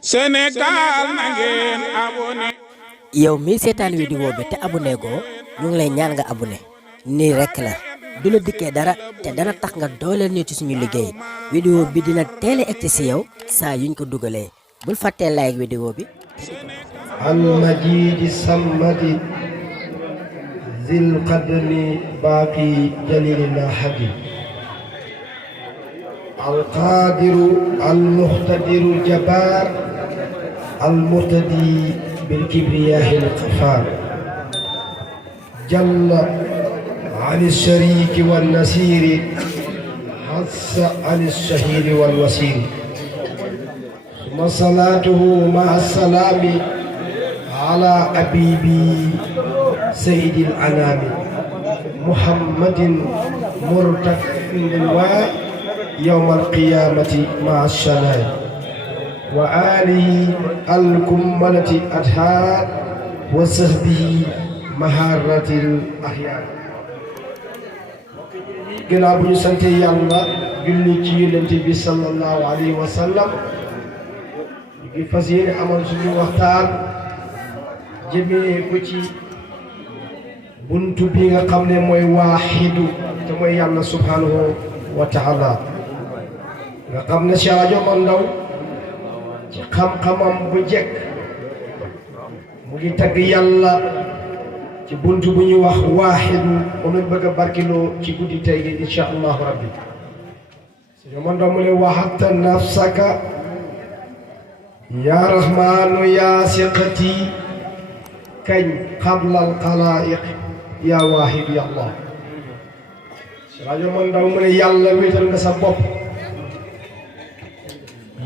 Sénégal na ngeen abonné. yow mii seetaan vidéo bi te abonné goo ñu ngi lay ñaan nga abonné nii rekk la du la dikkee dara te dana tax nga dooleel ñu ci suñu liggéey vidéo bi dina teel a egg ci yow saa yuñ ko dugalee bul fàttee like vidéo bi. المجيد الصمد ذي القدم باقي جليل الله حبيب القادر المقتدر الجبار المرتدي بالكبرياء الغفار جل عن الشريك والنسير حث عن الشهير والوسير ثم صلاته مع السلام على أبيبي سيد الأنام محمد مرتفع بالواء يوم القيامة مع الشنائع وآله الكملة أطهار وصحبه مهارة الأحيان gannaaw bu ñu sante yàlla julli ci yonent bi sallallahu alayhi wa sallam ñu ngi fas yéene amal suñu waxtaan jëmee ko ci buntu bi nga xam ne mooy waaxidu te mooy yàlla subhanahu wa taala nga xam ne Cheikh Adio Ndaw ci xam-xamam bu jekk mu ngi tagg yàlla ci buntu bu ñuy wax waaxidu moom lañ bëgg a barkiloo ci guddi tey gi insha allahu rabbi Cheikh Ndaw mu ne waxatta nafsaka ya rahmanu ya siqati kañ xablal xalaayiq ya waaxidu ya allah rajo man ndaw mu ne yàlla wéetal nga sa bopp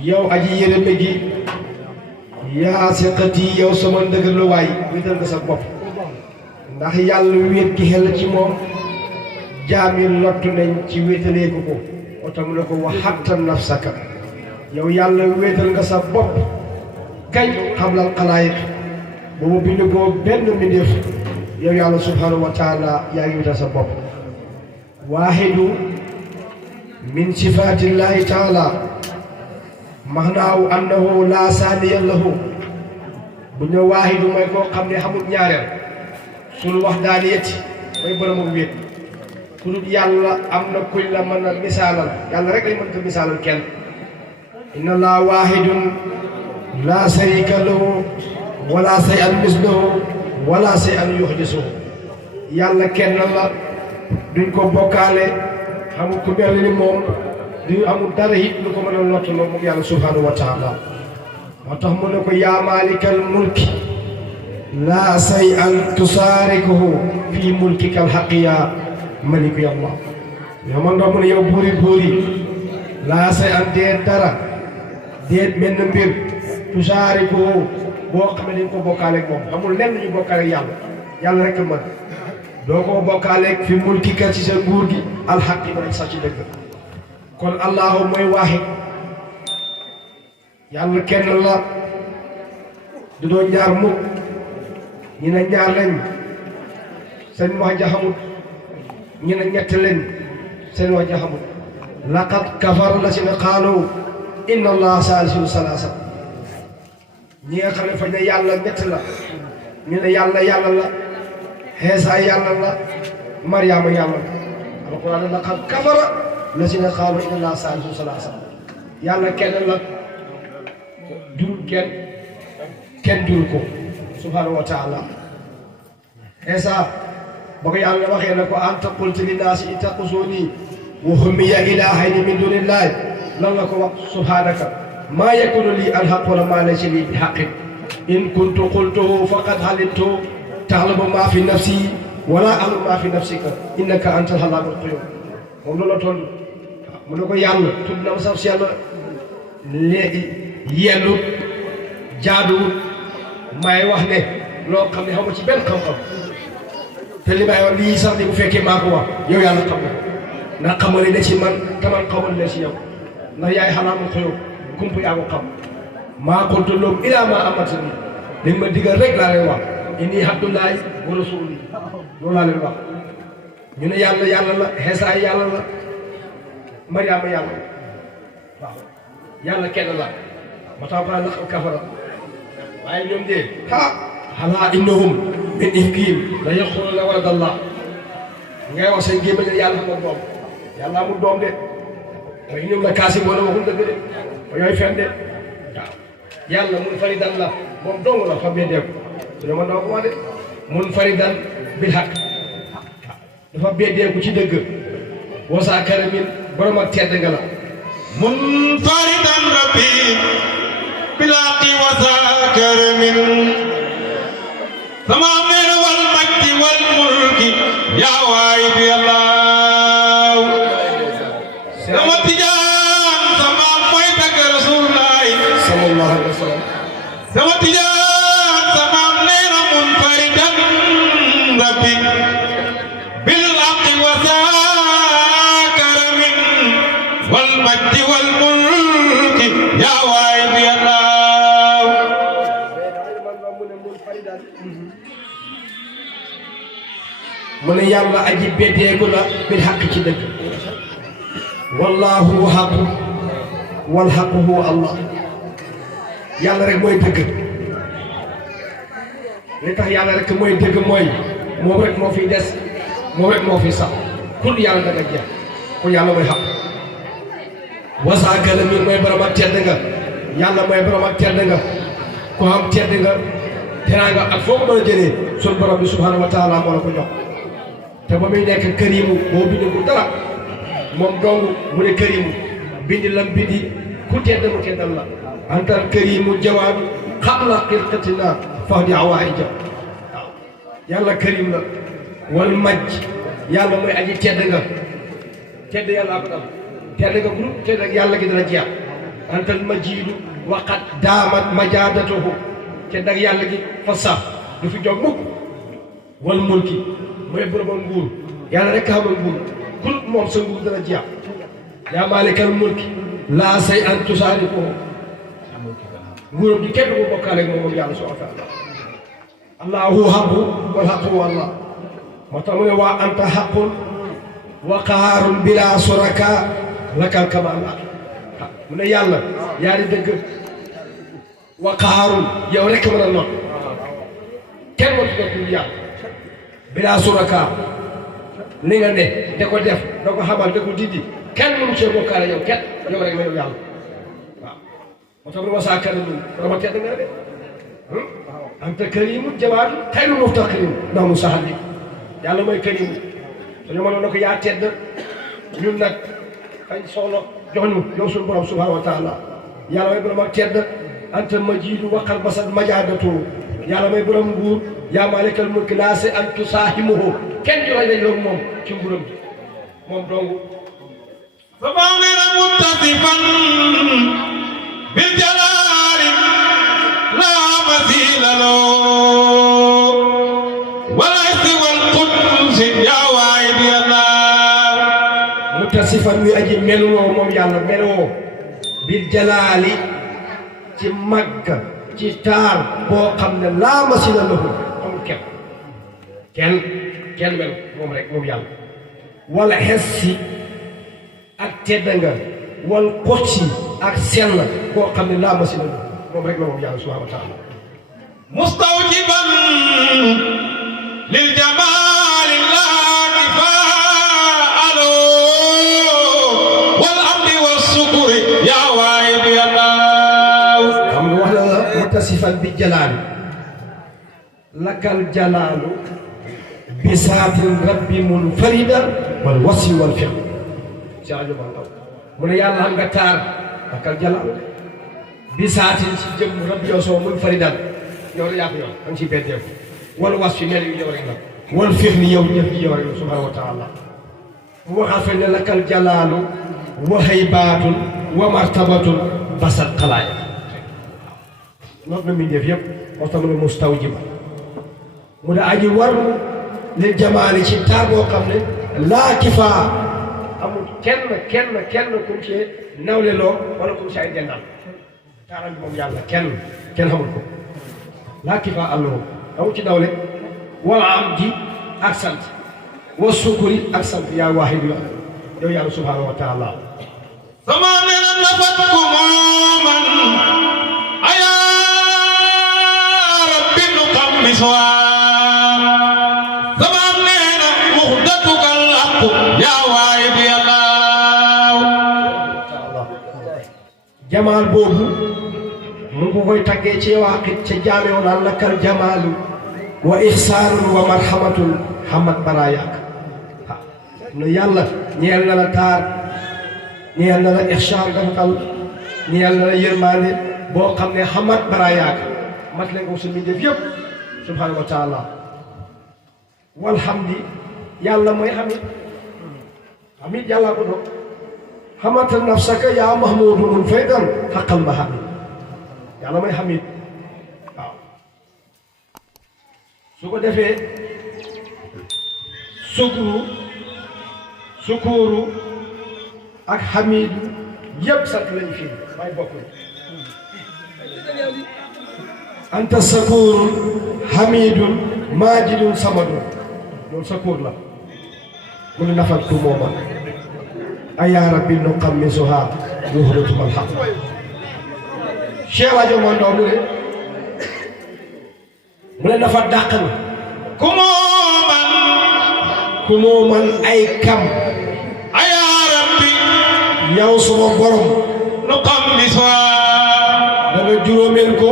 yow aji yërëme gi yaa siqati yow sama ndëgërlu waay wéetal nga sa bopp ndax yàlla wéet gi xel ci moom jaam yi lottu nañ ci wéetalee ko ko otam ne ko waxatta nafsaka yow yàlla wéetal nga sa bopp kañ xablal xalaayiq boobu bindu ko benn mbindeef yow yàlla subhanahu wa taala yaa ngi wéetal sa bopp waaxidu min sifaatillahi taala maanaahu annahu laa saaniya lahu bu ñu waaxidu mooy koo xam ne xamul ñaareel sul waxdaaniyati mooy boromam wéet ku dul yàlla am na kuñ la mën a misaalal yàlla rek lañ mën ko misaalal kenn inna laa waaxidun laa sharika lahu wala say an mislahu wala say an yuxdisuhu yàlla kenn la duñ ko bokkaale xamul ku mel ni moom duñ amul dara it lu ko mën a lottaloo moom yàlla subhanahu wa taala moo tax mu ne ko yaa maalikal mulki laa say an tusaarikuhu fii mulkikal xaqi yaa maliku yàlla yow man nga mu ne yow buuri laa say an deet dara deet menn mbir tusaarikuhu boo xam ne dañ ko bokkaaleeg moom amul lenn ñu bokkaaleeg yàlla rek mën doo ko bokkaaleeg fi mulkika ci sa nguur gi alxaqi ba sax ci dëgg kon allahu mooy waaxid yàlla kenn la du doon ñaar mukk ñi ne ñaar lañ seen wax ja xamut ñi ne ñett lañ seen wax ja xamut laqad kafara la si na qaalu inna allaha saalisu salaasa ñi nga xam ne fañ ne yàlla ñett la ñu ne yàlla la Iisaa yàlla la Maryaama yàlla la alquran laqad kafara lazina qaalu inna allaha saalisu salaasa yàlla kenn la jurul kenn jurul ko subhaanahu wa taala Iisaa ba ko yàlla waxee na ko anta qulta linnaasi ittaxizuunii wa ummiya ilaahayni min duunillaahi lan la ko wax subhaanaka maa yakunu lii an aquula maa laysa lii bi haqqin in kuntu qultuhu faqad alimtahu ta'lamu maa fi nafsi wa laa a'lamu maa fi nafsika innaka antal allaamul ghuyuub moom loolu la tontu mu ne ko yàlla tudd na ma sax si yàlla léegi yellu jaaduwul may wax ne loo xam ne xaw ma ci benn xam-xam te li may wax lii sax ni bu fekkee maa ko wax yow yàlla xam na ndax xamal ne ci man taman xamal ne ci yow ndax yaay allaamul ghuyuub kumpu yaa ko xam maa qultu lahum illaa maa amartanii dañ ma digal rek laa leen wax inni abdullahi wa rasuli loolu laa leen wax ñu ne yàlla la Iisaa yàlla la Maryaama yàlla waaw yàlla kenn la ma taw fa naqal kafara waaye ñoom de xalaa innahum min ifkihim la yaquluna walad Allah ngay wax seen gémmañ yàlla xam na doom yàlla amul doom de waaye ñoom la kaasi moo ne waxul dëgg de ba yooyu fen de waaw yàlla mun faridan la moom dong la fa beddeeku su ne ma doo ko wax de mun faridan bil haq dafa beddeeku ci dëgg wasaa karamin borom ak tedd nga la mun faridan rabbi bil haqi wasaa karamin sama meen wal majdi wal mulki yaa waay bi Allah sama tijaan sama mooy tagg Rasulullah sallallahu alayhi wa sallam sama tijaan sama neena mun faridan rabbi bil haqi wasaa karamin wal majdi wal mulki yaa waay bi Allah mu ne yàlla aji beddeeku la bil haqq ci dëgg wallahu haqq wal haqq huwa Allah yàlla rek mooy dëgg li tax yàlla rek mooy dëgg mooy moom rek moo fiy des moom rek moo fiy sax kun yàlla da nga jeex kon yàlla mooy haqq wasaakala mi mooy borom ak tedd nga yàlla mooy borom ak tedd nga ku am tedd nga teraanga ak foo ko mën a jëlee sun borom bi subhanahu wa taala moo la ko jox te ba muy nekk kërimu moo bind ko dara moom dong mu ne kërimu bindi lam bindi ku tedd mu teddal la antal kërimu jawaab qabla xilqatina fax di awaïja waaw yàlla kërim la wal majj yàlla mooy aji tedd nga tedd yàlla ko dal tedd nga groupe tedd ak yàlla gi dana jeex antal majiidu waqat daamat majaadatuhu tedd ak yàlla gi fa sax du fi jóg mukk wal mulki mooy borom nguur yàlla rek xamal nguur kul moom sa nguur dana jeex yaa maalikal mulki laa say an tusaarikuhu nguuram gi kenn du ko bokkaale ak moom yàlla subhaanahu wa taala allahu haqqu wal haqqu wallah moo tax mu ne waa anta haqqun wa qahaarun bila suraka lakal kamaal mu ne yàlla yaa di dëgg wa qahaarun yow rek mën a noot kenn watu dootul yàlla bila suraka li nga ne da ko def da ko xamal da ko dindi kenn mënu see bokkaale yow kenn yow rek la yow yàlla waaw moo tax mu ne wasaa karamin dama tedd nga de anta karimu jawaad xayru muftaqirin ndax mu saxal li yàlla mooy karimu suñu mënoon na ko yaa tedd ñun nag kañ soxla jox ñu yow suñu borom subhanahu wa taala yàlla mooy borom ak tedd anta majidu waqal basad majaadatu yàlla mooy borom nguur yaa maalikal mulki laa se an tusaahimuhu kenn joxe lañ loolu moom ci nguuram gi moom dong sabamina muttasifan bil jalaali laa masiila lahu wal izzi wal qudsi yaa waahidi Allah muttasifan wi aji meloo moom yàlla meloo bil jalaali ci màgga ci taar boo xam ne laa masiila lahu amul kenn mel moom rek moom yàlla wala xessi ak tedd nga wal qudsi ak sell boo xam ne laa masiila lahu moom rek la moom yàlla subhaanahu wa taala mustawjiban lil jamaali laa kifaalu wal amdi was sukuri yaa waahidi Allah xam nga wax na la muttasifan bi jalaali lakal jalaalu bi saatin rabbi munfarida wal wasfi wal fiqh mu ne yàlla xam nga taar lakal jalaalu bi saatin si jëm rabbi yow soo munfaridan yow la yaa ko yow da nga ciy beddeeku wal wasfi mel yu yow rek la wal fiqh ni yow ñëf ji yow rek la subhanahu wa taala mu waxal fe ne lakal jalaalu wa haybaatun wa martabatun basal xalaaya noonu la muy def yëpp moo tax mu ne mustawjiba mu ne aji war lil jamaali ci taar boo xam ne laa kifaa amul kenn kum ci nawle loo wala kum ci ay dendal taaram bi moom yàlla kenn xamul ko laa kifaa allahu amul ci nawle wala am ji ak sant wa sukuri ak sant yaa waahidu la yow yàlla subhanahu wa taala sama nena nafat ko mooman miswar zaman neena muxdatukal aqu yaa waayib yallaaw jamaal boobu mu ngi koy taggee ci waaqit ca jaame woon naan lakal jamaalu wa ihsaanun wa marhamatun hamad barayaak no yàlla ñeel na la taar ñeel na la ihsaan rafetal ñeel na la yërmaande boo xam ne hamad barayaak mat leen ko su mbindeef yëpp subhanahu wa taala walhamdi yàlla mooy hamid hamid yàlla ko doon hamata nafsaka yaa mahmudu mun faydan xaqal mahamid yàlla mooy hamid waaw su ko defee sukuru ak hamidu yëpp sant lañu fii may bokkul anta sakurun hamidun majidun samadun loolu sakur la mu ne nafat ku mooma ayaa rabbi nu qammisuha yuhrutumal haq Cheikh Wadio Mondo mu ne dafa dàq na ku mooman ay kam ayaa rabbi yow suma borom nu qammisuha danga juróomeel ko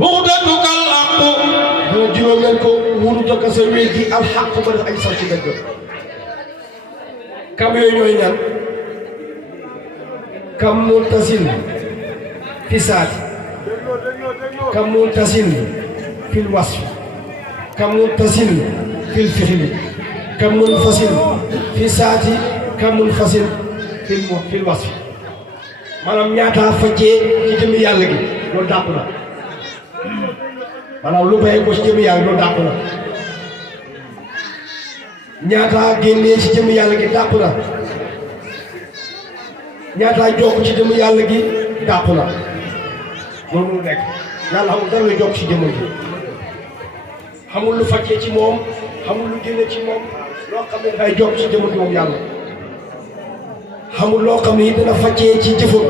muxdatukal aqu danga juróomeel ko wurutaka sa wéy gi alxaq ba def ay sax ci dëgg kam yooyu ñooy ñan kam muntasil fi saati kam muntasil fil wasfi kam muntasil fil fixli kam munfasil fi saati kam munfasil fil wasfi maanaam ñaata faccee ci jëmmi yàlla gi loolu dàqu na maanaam lu bayee ko ci jëmmi yàlla loolu dàqu na ñaata génnee ci jëmmi yàlla gi dàqu na ñaata jokk ci jëmmi yàlla gi dàqu na loolu mu nekk yàlla xamul dara lu jokk ci jëmmam ji xamul lu faccee ci moom xamul lu génne ci moom loo xam ne dafay jokk ci jëmmam ji moom yàlla xamul loo xam ne dina faccee ci jëfam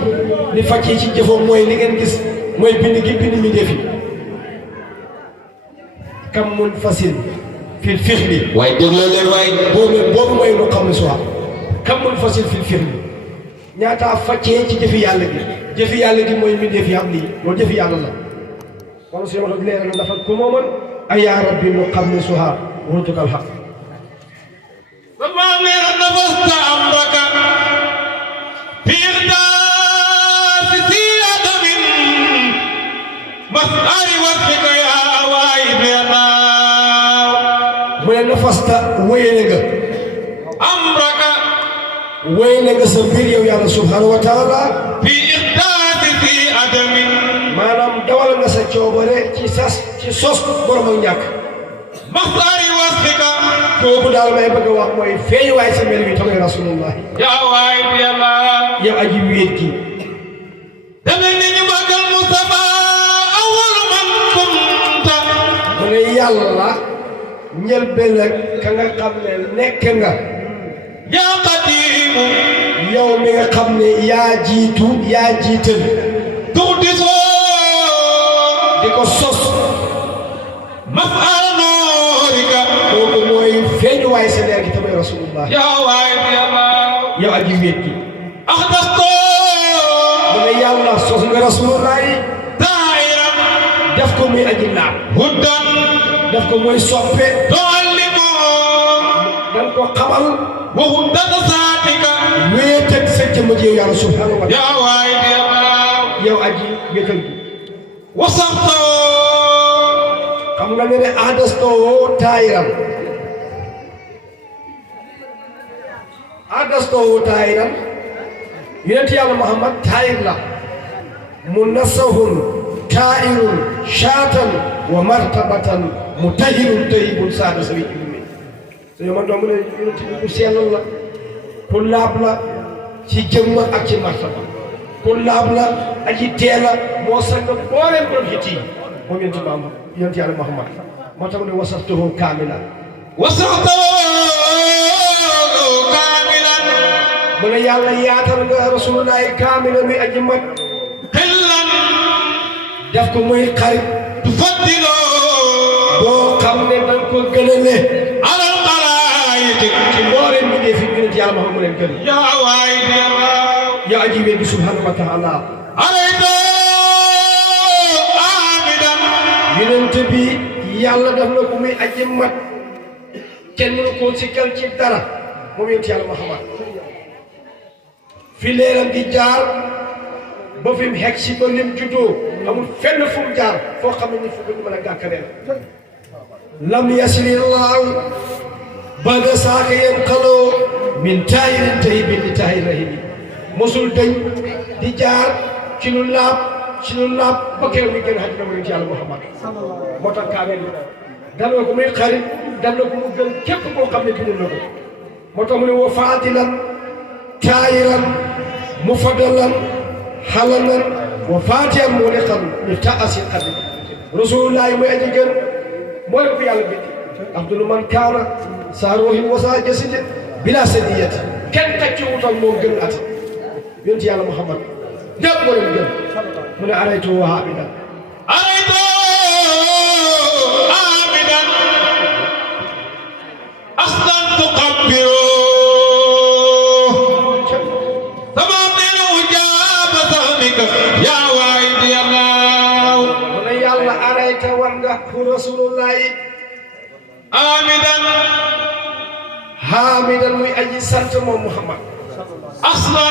li faccee ci jëfam mooy li ngeen gis mooy bind gi bind mi defi kam mun fasil fil fixli waaye dégloo leen waay boobu mooy lu xam ne soit kam mun fasil fil fixli ñaata faccee ci jëfi yàlla gi mooy mbindeef yi am lii loolu jëfi yàlla la kon su ma doon leeral dafa ku mooman ayaa rabbi nu xam ne suhaar wurutukal xaq sama neena nafasta amraka fi irdaasi siyadamin masari wasfika yaa waayib yallaaw mu ne nafasta wéyale nga amraka wéyale nga sa mbir yow yàlla subhanahu wa taala fi irdaasi siyadamin maanaam dawal nga sa coobare ci sos borom ak ñàkk masari wasfika kooku daal may bëgg a wax mooy feeñ waay sa mel bi tamay rasulullahi yaa waayib yallaaw yow aji wéet gi dem leen ni ñu màggal Mustafa awwal man kunta mu ne yàlla njëlbéen ak ka nga xam ne nekk nga yaa qadiimu yow mi nga xam ne yaa jiitu yaa jiital tuxdisoo di ko sos maf'al nuurika kooku mooy feeñu waay sa leer gi tamay rasulullah yaa waayib yallaaw yow aji wéet gi axdastoo mu ne yàlla sos nga rasulullah yi daa'iran def ko muy aji laab huddan def ko muy soppe tu'allimu dan ko xamal wa huddata saatika wéetal sa jëmm ji yow yàlla subhanahu wa taala yaa waayib yallaaw yow aji wéetal gi wasaxtoo xam nga ne ahdastoo taayiran yonent yàlla Muhammad taayir la munassahun taa'irun shaatan wa martabatan mutahhirun tayyibun saada sawi ilmi so yow man doo mu ne yonent bi ku sellal la ku laab la ci jëmm ak ci martaba ku laab la aji teela moo sang booleem borom ci tii moom yonent yàlla Muhammad moo tax mu ne wasaftuhu kaamila kaamilan mu ne yàlla yaatal nga rasulullahi kaamila muy aji mat xillan def ko muy xarit tufaddiloo boo xam ne da nga ko gënale على القلائد ci mboolem bi dee fi yonent yàlla Muhammad mu leen gën يا وايد يا الله yaa aji wér bi subhanahu wa taala عليك آمدا yonent bi yàlla def na ko muy aji mat kenn mënu koo sikkal ci dara moom yonent yàlla Muhammad fi leeram di jaar ba fi mu xeg si ba lim juddoo amul fenn fu mu jaar foo xam ne ni fu ñu mën a gàkkaneel lam yasilillahu bada saaka yen xaloo min taayirin tahibin li taahir rahimi mosul dañ di jaar ci lu laab ba keroog mi gën a xaj na mu yonent yàlla Muhammad moo tax kaamel yi dal na ko muy xarit dal na ko mu gën képp koo xam ne dundal na ko moo tax mu ne wa faadilan taayiran mufaddalan xalanan wa faatihan moo ne xam ñu taasil xaddi rasulullahi mooy aji gën moo leen ko yàlla bind abdulu man kaana saa ruuhin wa saa jasidi bila sadiyati kenn tacci wutal moom gën ati yonent yàlla Muhammad ñëpp moo leen gën mu ne araytu wa abidan عليك آمدا أصلا تقبل تمام الوجاب ثانك يا وايد يا الله mu ne yàlla arayta war nga ku rasulullahi آمدا haamidan muy aji sant moom Muhammad أصلا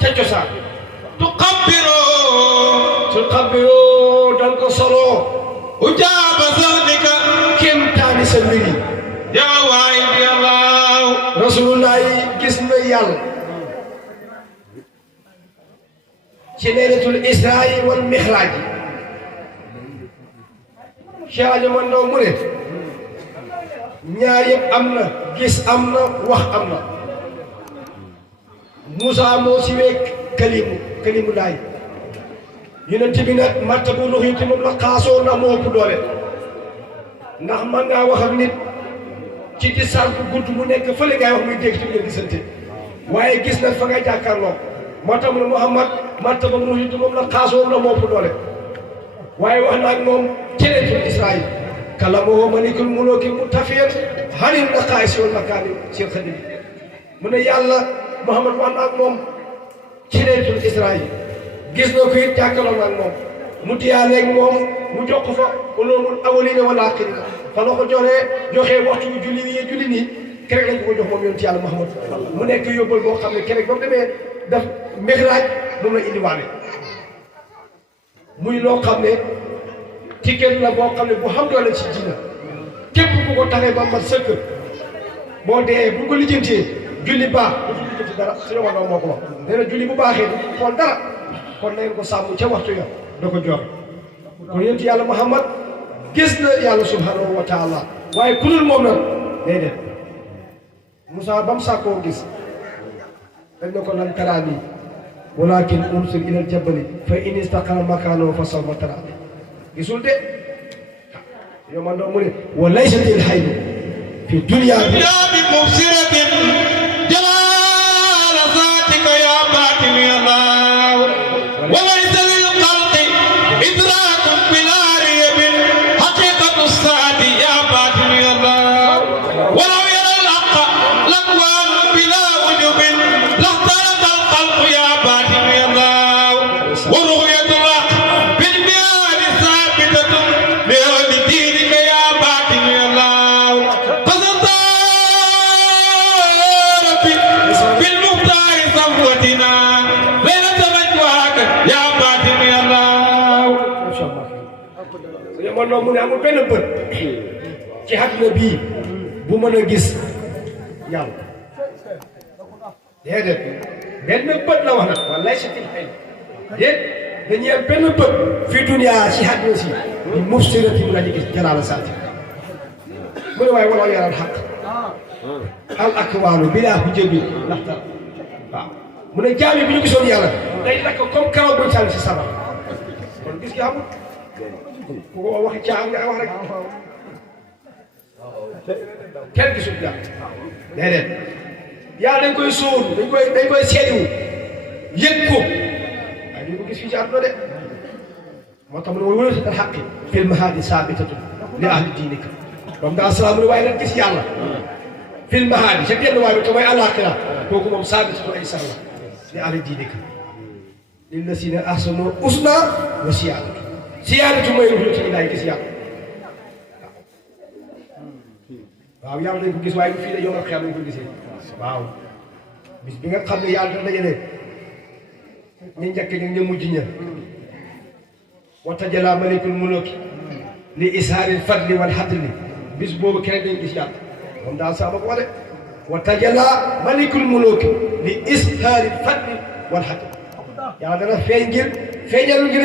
ca cosaan تقبل su xabbiroo dal ko soloo وجاب ثانك kéemtaani sa mbir yi يا وايد يا الله rasulullahi gis na yàlla ci laylatul israa wal mixraaj Cheikh Aliou man ndaw mu ne ñaar yëpp am na gis am na wax am na Moussa moo si weeg kalimu laay yonent bi nag martabu ruuxi moom la xaasoo ndax moo ëpp doole ndax man ngaa wax ak nit ci distance bu gudd mu nekk fële ngay wax muy dégg ci biir gisante waaye gis na fa ngay jàkkaarloo moo tax mu ne Muhammad martabu ruuxi moom la xaasoo ndax moo ëpp doole waaye wax na ak moom laylatul israa kallamahu malikul muluki mutafiyan hanil naqaa'is wal makaani Cheikh Khadim mu ne yàlla Muhammad wax na ak moom ci laylatul israa gis na ko it jàkkaarloo ak moom mu diyaaleeg moom mu jox ko fa ulumul awwalina wal aaxirina fa la ko joxee waxtu bi julli nii keroog lañ ko jox moom yonent yàlla Muhammad mu nekk yóbbal boo xam ne keroog ba mu demee daf mixraaj moom la indiwaale muy loo xam ne ticket la boo xam ne bu xam doole ci dina képp ku ko taxee ba mat sëkk boo dee bu ko lijjantee julli baax du lijjanti dara suñu wàllu moo ko wax nee na julli bu baaxee du xool dara kon nañ ko sàmm ca waxtu ya da ko joxe kon yonent yàlla Muhammad gis na yàlla subhanahu wa taala waaye ku dul moom nag déedéet Moussa ba mu sàkkoo gis dañ ne ko lan taraani walakin unzur ilal jabali fa in istaqara makaanahu fa sawfa taraani gisul de yow man doon mu ne wa laysatil hayyu fi dunya يا بمبصرة جلال ذاتك يا باطن يا الله وليس للخلق إدراك بلا ريب حقيقة السعد يا باطن يا الله ولو يرى الحق لقوان بلا وجب لاختلف الخلق يا باطن يا الله ورؤية الحق بالمياه ثابتة بأهل دينك يا باطن يا الله قصدت ربي بالمختار صفوتنا ليلة مجواك يا باطن يا الله insha Allah yow man doon mu ne amul benn bët ci àdduna bii bu mën a gis yàlla déedéet benn bët la wax nag wa laysatil hayyu déet dañuy am benn bët fii dunya ci àdduna si bi mubsirati mun a gis jalaala saati mu ne waaye wala yaral xaq al akwaanu bilaa hujjabi laxtar waaw mu ne jaam yi bi ñu gisoon yàlla day lakk comme karaw buy tànn si sabar kon gis nga amul ku ko waxi caaxaan nga wax rek kenn gisul yàlla déedéet yàlla dañ koy sóor dañ koy seediwu yëg ko waaye ñu ko gis fii ci àdduna de moo tax mu ne wala wala xaqi fil mahaadi saabitatun li ahli diinika moom daa salaam ne waaye nag gis yàlla fil mahaadi ca genn waay bi te mooy àllaaxira kooku moom saabitatu ay sax la li ahli diinika lillazina ahsanu husna wa siyaadatu mooy ruxlu ci ilaay gis yàlla waaw yàlla dañ ko gis waaye fii la yow ak xel lañ ko gisee waaw bis bi nga xam ne yàlla dafa dajale ñu njëkk ña ñu mujj ña wa tajalla malikul muluki li ishaaril fadli wal hadli bis boobu keneen dañ gis yàlla moom daal sama ko wax de wa tajalla malikul muluki li ishaaril fadli wal hadli yàlla dana feeñ ngir feeñal ngir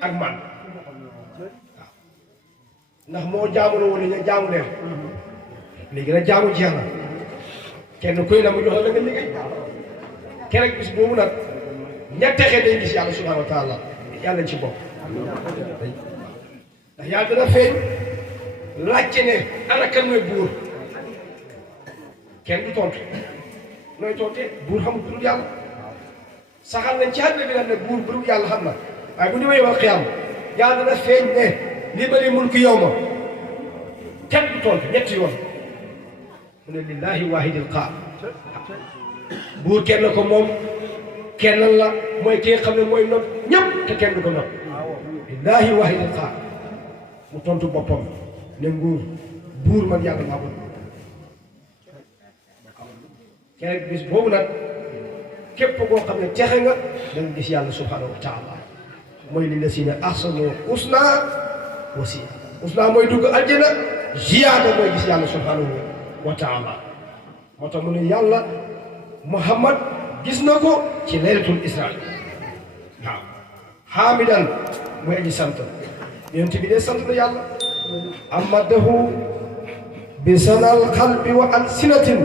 ak man ndax moo jaamu la woon ñu jaamu leen léegi nag jaamu jeex na kenn kuy na mu jox la nga liggéey keroog bis boobu nag ña texe dañ gis yàlla subhanahu wa taala yàlla ci bopp ndax yàlla dana feeñ laajte ne ana kan mooy buur kenn du tontu nooy tontee buur xamul ku dul yàlla saxal nañ ci àdduna bi nag ne buur bu yàlla xam na waaye bu ñu wéyee wax xiyam yàlla dana feeñ ne li bari mulku yow ma kenn du tontu ñetti yoon mu ne lillahi waahidil qahaar buur kenn ko moom kenn la mooy ki nga xam ne mooy not ñëpp te kenn du ko not lillahi waahidil qahaar mu tontu boppam ne nguur buur man yàlla maa ko kenn bis boobu nag képp koo xam ne texe nga da nga gis yàlla subhanahu wa taala mooy lillazina ahsanu husna wa ziyaada husna mooy dugg aljana ziyaada mooy gis yàlla subhanahu wa taala moo tax mu ne yàlla Muhammad gis na ko ci laylatul isra waaw xaamidan mooy aji sant yonent bi dee sant na yàlla amadahu bi sanal qalbi wa alsinatin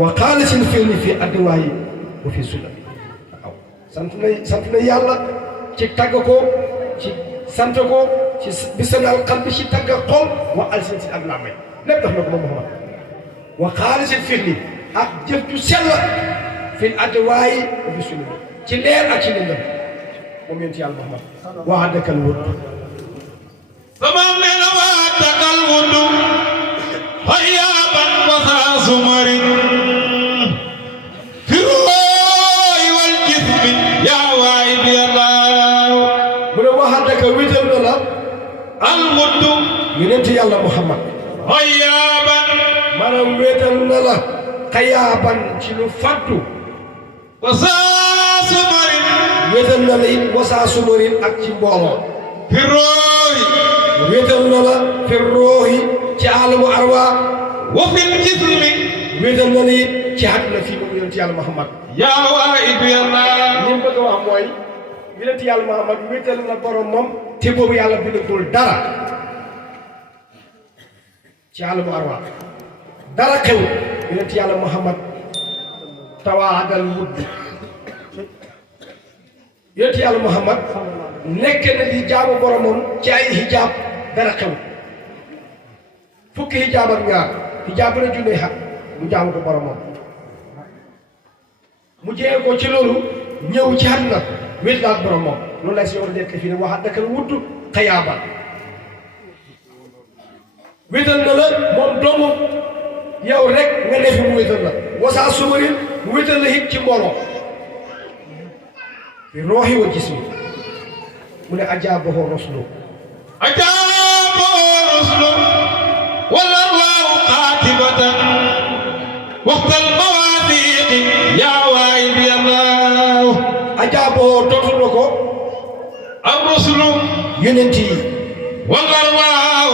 wa xaalisil fi'li fi adwaayi wa fi sunna waaw sant na yàlla ci tagg ko ci sant ko ci bi sanal qalbi ci tagg xol wa alsinatin ak làmmiñ lépp def na ko moom Muhammad wa xaalisil fi'li ak jëf ju sell fi adwaayi wa fi sunna ci leer ak ci lëndëm moom yonent yàlla Muhammad waa dëkkal wut sama nee na waa dëkkal wutu xayaaban wasaa sumari fi rooy wal jismi yaa waay bi yàlla mu ne waa dëkkal wital na la al wutu yonent yàlla Muhammad xayaaban maanaam wéetal na la xayaaban ci lu fàttu wasaa sumari wéetal na la it wasaa sumarin ak ci mbooloo fi rooy wéetal na la fi roohi ci alamu arwa wa fil jismi wéetal na la it ci àdduna fii moom yonent yàlla Muhammad yaa waay bi yàlla li mu bëgg a wax mooy yonent yàlla Muhammad wéetal na borom moom te boobu yàlla bindagul dara ci alamu arwa dara xew yonent yàlla Muhammad tawaadal wudd yonent yàlla Muhammad nekk na di jaamu boromam ci ay hijab dara xew fukki hijab ak ñaar hijab na junne xat mu jaamu ko boromam mu jege ko ci loolu ñëw ci àdduna wéet la ak boromam loolu lay si war a nekk fii ne waxaat dakal wudd xayaaba wéetal na la moom doomu yow rek nga ne fi mu wéetal la wasaa sumarin mu wéetal la it ci mbooloo bi rooxi wa gis mi mu ne ajaabahu rasulu wala waaw qaatibatan waxtal mawaasiqi yaa waay bi yàlla ajaabahu tontu na ko am rasulu yonent yi wala waaw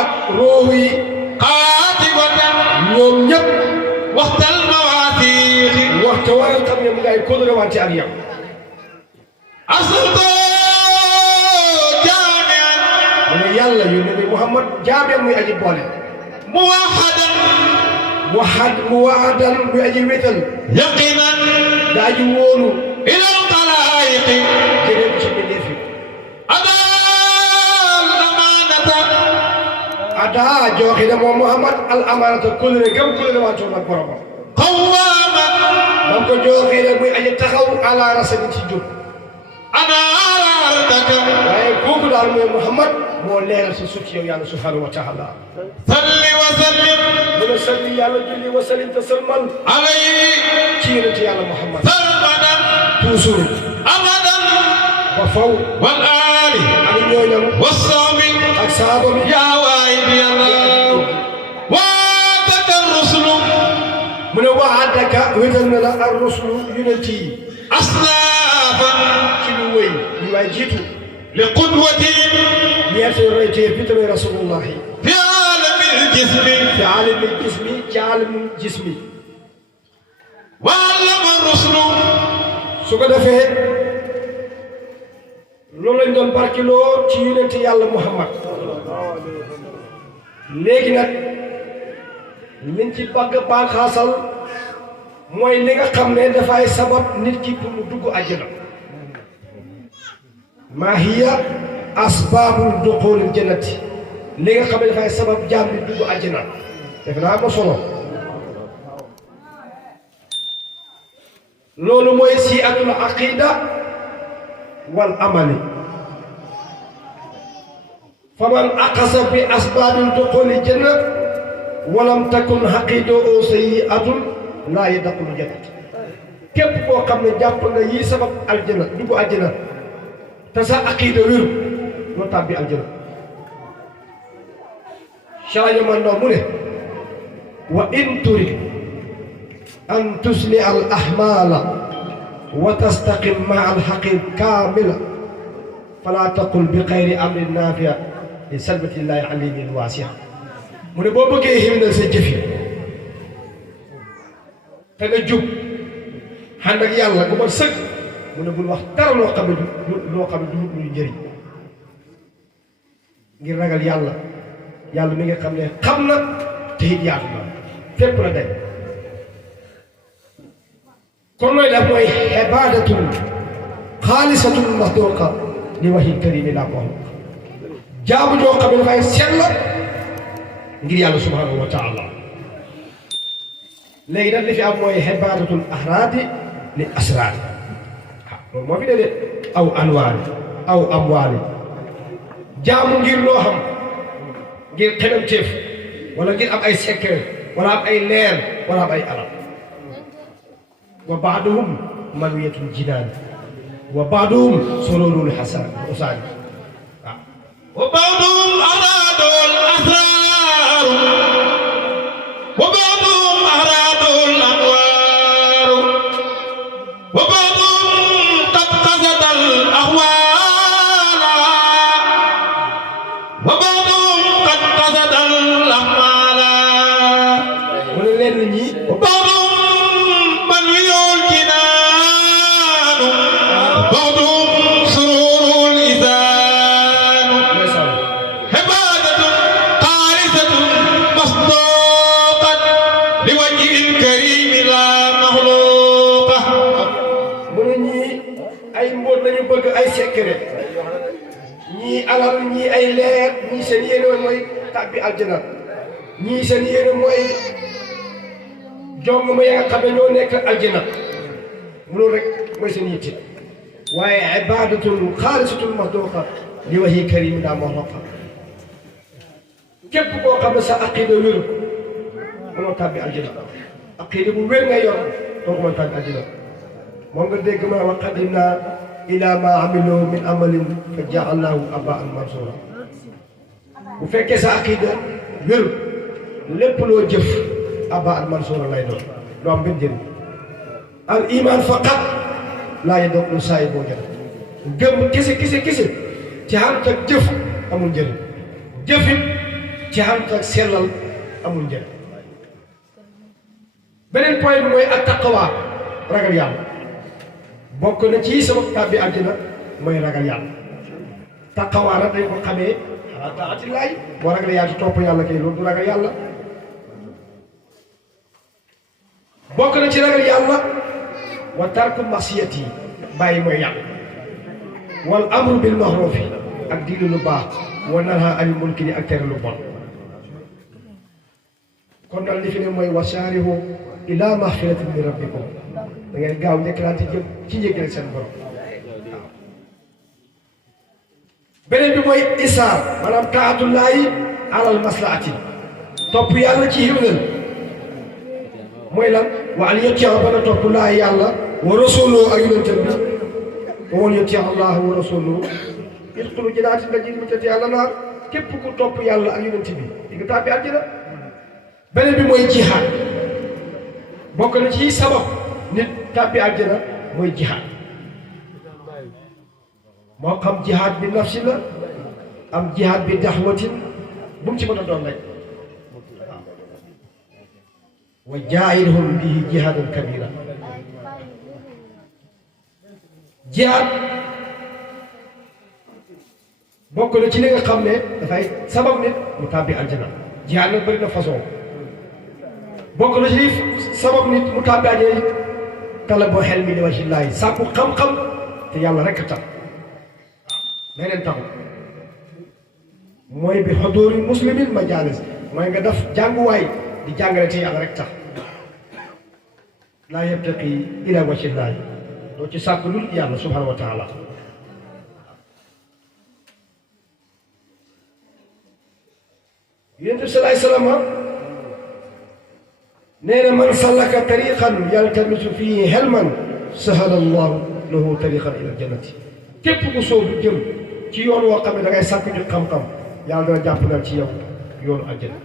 ak roox yi qaatibatan ñoom ñëpp waxtal mawaasiqi waxta waral xam ne mu ngay kóllëre wante ak yow asalto jaamian mu ne yàlla yónnee ni Muhammad jaameen muy aji boole muwahadan muwahadan muy aji wéetal yaqinan daa ji wóolu ila alxalaayiqi jëlee ci mbindeef yi adal amaanata adaa jooxe ne moom Muhammad al amaanata kóllëre gam kóllëre wantoon ak boromam qawaaman bam ko jooxee ne muy aji taxaw ala rasani ci jub ana ardaka waaye kooku daal mooy Muhammad moo leeral sa suuf yow yàlla subhanahu wa taala salli wa sallim mu ne salli yàlla julli wa sallim te sëlmal alayhi ci yonent yàlla Muhammad sarmadan toujours abadan ba faw wal ali ak ñooñam wassabi ak saaba bi yaa waay bi yàlla waataka rusulu mu ne waadaka wétal na la ar rusulu yonent yi aslafan ci lu wëy ñu waay jiitu li qudwati ñeente roytee bitame rasulullahi fi alamil jismi fi alamil jismi ci alamil jismi wa allama rusulu su ko defee loolu lañ doon barkiloo ci yonent yàlla Muhammad léegi nag liñ ci bagg baaxaasal mooy li nga xam ne dafay sabab nit ki pour mu dugg àjjana maa hiya asbaabul duxuulil jannati li nga xam ne dafay sabab jaam bi dugg àjjana def naa ko solo loolu mooy siatul aqida wal amali faman aqasa bi asbaabil duxuulil janna walam takun aqidoo sayyi'atun laa yadxulu jannata képp koo xam ne jàpp nga yii sabab aljana dugg àjjana te sa aqida wéru doo tàbbi aljana man noo mu ne wa in turid an tusli al ahmala wa tastaqim ma al xaqid kaamila fala taqul bi xayri amrin naafia li salbatillahi alimin wasia mu ne boo bëggee ximinal sa jëf yi te nga jub xànd ak yàlla bu ma sëg mu ne bul wax dara loo xam ne du luy njëriñ ngir ragal yàlla yàlla mi nga xam ne xam na te it yaatu na fépp la day kon nooy def mooy ibadatun xaalisatun masduqa li waxi karimi laa ko wax jaamu joo xam ne dafay sell ngir yàlla subhanahu wa taala léegi nag li fi am mooy ibaadatul ahraadi li asraari loolu moo fi dee aw anwaari aw amwaari jaamu ngir loo xam ngir xememteef wala ngir am ay secret wala am ay leer wala am ay alal wa baaduhum manwiyatul jinaan wa baaduhum sororul xasan usaani wa ba'duhum araadul asraar wa ba'duhum araadul anwaar wa ba'duhum qad qasada al ahwaal wa ba'duhum qad qasada al ahmaal mu ne leen ñi wa ba'duhum manwiyul jinaan wa ba'duhum sururul izaan bëgg ay secret ñii alal ñii ay leer ñii seen yéene mooy tàbbi aljana ñii seen yéene mooy jong ma ya nga xam ne ñoo nekk aljana loolu rek mooy seen yitte waaye ibadatul xaalisatul mahduqa li wahi karim daa moo roqa képp koo xam ne sa aqida wéru mënoo tàbbi aljana aqida bu wér nga yor doo ko mën tàbbi aljana moom nga dégg ma wa qadimna ila ma amilu min amalin fa ja'alnahu aba'an mansura bu fekkee sa aqida wéru lépp loo jëf aba'an mansura lay doon doo am benn njëriñ al iman faqat laa yadxulu saahibahu janna gëm kese ci ànd ak jëf amul njëriñ jëfit ci ànd ak sellal amul njëriñ beneen point bi mooy ak taqwa ragal yàlla bokk na ci sabab tàbbi àddina mooy ragal yàlla taqwa nag dañ ko xamee ala taatillaay boo ragal yàlla ci topp yàlla kay loolu du ragal yàlla bokk na ci ragal yàlla wa tarku masiyati bàyyi mooy yàlla wal amru bil ma'rufi ak digle lu baax wa naha anil munkari ak tere lu bon kon daal li fi ne mooy wasaarihu ila maxfiratin min rabbikum da ngeen gaaw njëkkalante jëm ci njëggal seen borom waaw beneen bi mooy isaar maanaam taatullaahi alal maslaati topp yàlla ci xiwlal mooy lan wa an yutia ba na topp laa yàlla wa rasuloo ak yonentam bi wa man yutia allah wa rasuloo yadxulu janaatin tajrii min tahtihaa al-anhaar képp ku topp yàlla ak yonent bi di nga tàbbi àjjana beneen bi mooy jihaad bokk na ci sabab nit tàbbi àjjana mooy jihaad moo xam jihaad bi nafsi la am jihaad bi daxwatin bu mu ci mën a doon rek wa jaahidhum bihi jihaadan kabiira jihaad bokk na ci li nga xam ne dafay sabab nit mu tàbbi aljana jihaad nag bëri na façon bokk na ci li sabab nit mu tàbbi aljana talabu ilmi li wajhillaahi sàkku xam-xam te yàlla rek a tax leneen taxul mooy bi xuduuri muslimin majaalis mooy nga def jànguwaay di jàngale te yàlla rek tax laa yabtaqi ila wajhillaahi doo ci sàkk lu yàlla subhaanahu wa taala Yonent bi salaay salaam nee na man salaka tariqan yaltamisu fiihi ilman sahala Allahu lahu tariqan ila aljannati képp ku soobu jëm ci yoon woo xam ne da ngay sàkk ju xam-xam yàlla dana jàpp na ci yow yoonu àjjana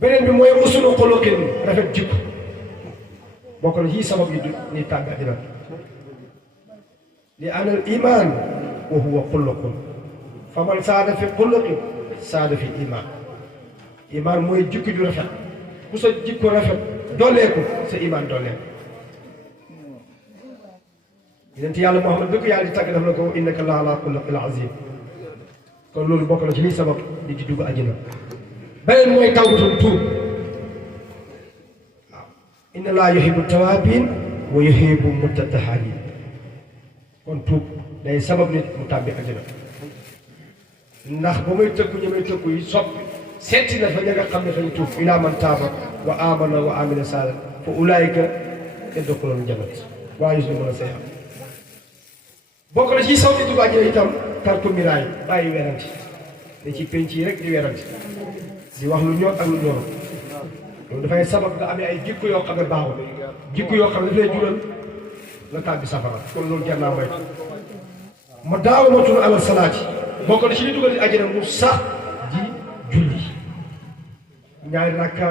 beneen bi mooy usulu xuluqin rafet jikko bokk na ci sabab yi ni tàgg àddina li anna al iman wa huwa xuluqun fa man saada fi xuluqin saada fi iman mooy jikko ju rafet ku sa jikko rafet dooleeku sa iman dooleeku yonent yàlla Muhammad bi ko yàlla di tàgg daf na ko innaka la ala xuluqin azim kon loolu bokk na ci liy sabab di ci dugg àjjana beneen mooy tawbatul tuub waaw inna laa yuhibbu tawaabiin wa yuhibbu mutatahhaariin kon tuub day sabab nit mu tàbbi àjjana ndax ba may tëkku ñu may tëkku yi soppi seeti na fa ña nga xam ne fañ tuub ilaa man taaba wa aamana wa amila saalihan fa ulaa'ika yadxuluuna al-jannata wa laa yuzlamuuna shay'an bokk na ci sabab di dugg àjjana itam tarku miraay bàyyi werante da ci penc yi rek di werante di wax lu ñor ak lu ñor loolu dafay sabab nga amee ay jikko yoo xam ne baaxul jikko yoo xam ne daf lay jural nga tàbbi safara kon loolu jar naa moytu ma daawamatul ala salaati bokk na ci li dugal àjjana mu sax di julli ñaari rakka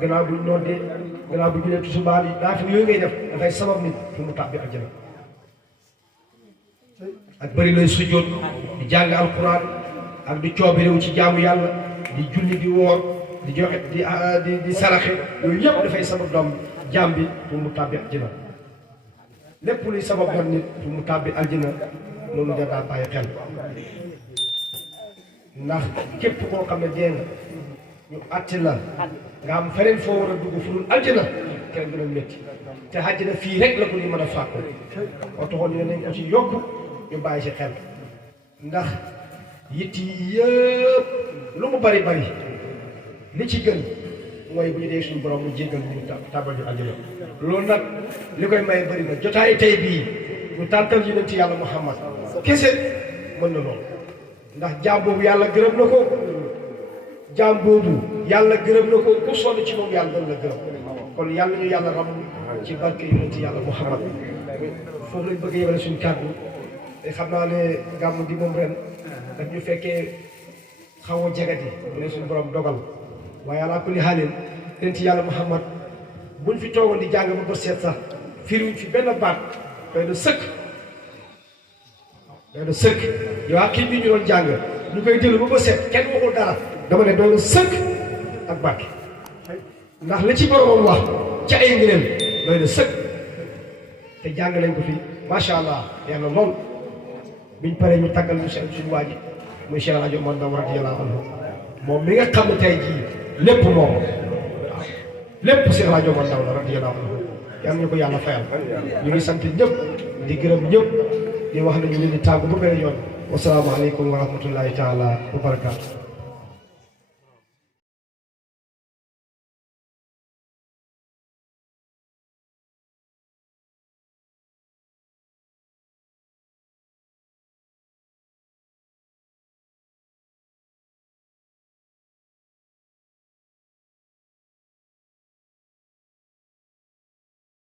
gannaaw bu noddee gannaaw bu jullee tisbaar yi daa fi yooyu ngay def dafay sabab nit pour mu tàbbi àjjana ak bëri lay sujjóot di jàng alquran ak di coobirewu ci jaamu yàlla di julli di woor di joxe di saraxe yooyu yëpp dafay sabab doom jaam bi pour mu tàbbi aljina lépp luy sabab doon nit pour mu tàbbi aljina loolu da daa bàyyi xel ndax képp koo xam ne dee nga ñu àtte la nga am feneen foo war a dugg fu dul aljina kenn gën a métti te aljina fii rek la ko ni mën a fàkko moo taxoon ñu ne nañ ko ci yokk ñu bàyyi ci xel ndax yitt yi yëpp lu mu bari bari li ci gën mooy bu ñu dee suñu borom mu jéggal ñu tàbbal ñu àjjana loolu nag li koy maye bari na jotaay tey bii ñu tàntal yonent yàlla Muhammad kese mën na loolu ndax jaam boobu yàlla gërëm na ko jaam boobu yàlla gërëm na ko ku sonn ci moom yàlla doon la gërëm kon yàlla ñu yàlla ram ci barke yonent yàlla Muhammad foofu lañ bëgg a yemale suñu kàddu te xam naa ne gàmm gi moom ren daf ñu fekkee xaw a jegati mu ne suñu borom dogal waaye alaa kulli xaalin yonent yàlla Muhammad buñ fi toogoon di jàng ba bët seet sax firiwuñ fi benn baat doy na sëkk yow ak kii bi ñu doon jàng ñu koy jël ba bët seet kenn waxul dara dama ne doy na sëkk ak baat ndax li ci boromam wax ca ay ngëneel doy na sëkk te jàng nañ ko fi macha allah yàlla lool biñ paree ñu tàggal ñu seen suñu waa ji muy Cheikh El Hadj Omar Ndaw radiyallahu anhu moom mi nga xam ne tey jii lépp moom lépp Cheikh El Hadj Omar Ndaw la radiyallahu anhu yal ñu ko yàlla fayal ñu ngi sant ñëpp di gërëm ñëpp di wax ne ñu leen di tàggu ba beneen yoon wasalaamaaleykum wa rahmatullahi taala wa barakaatu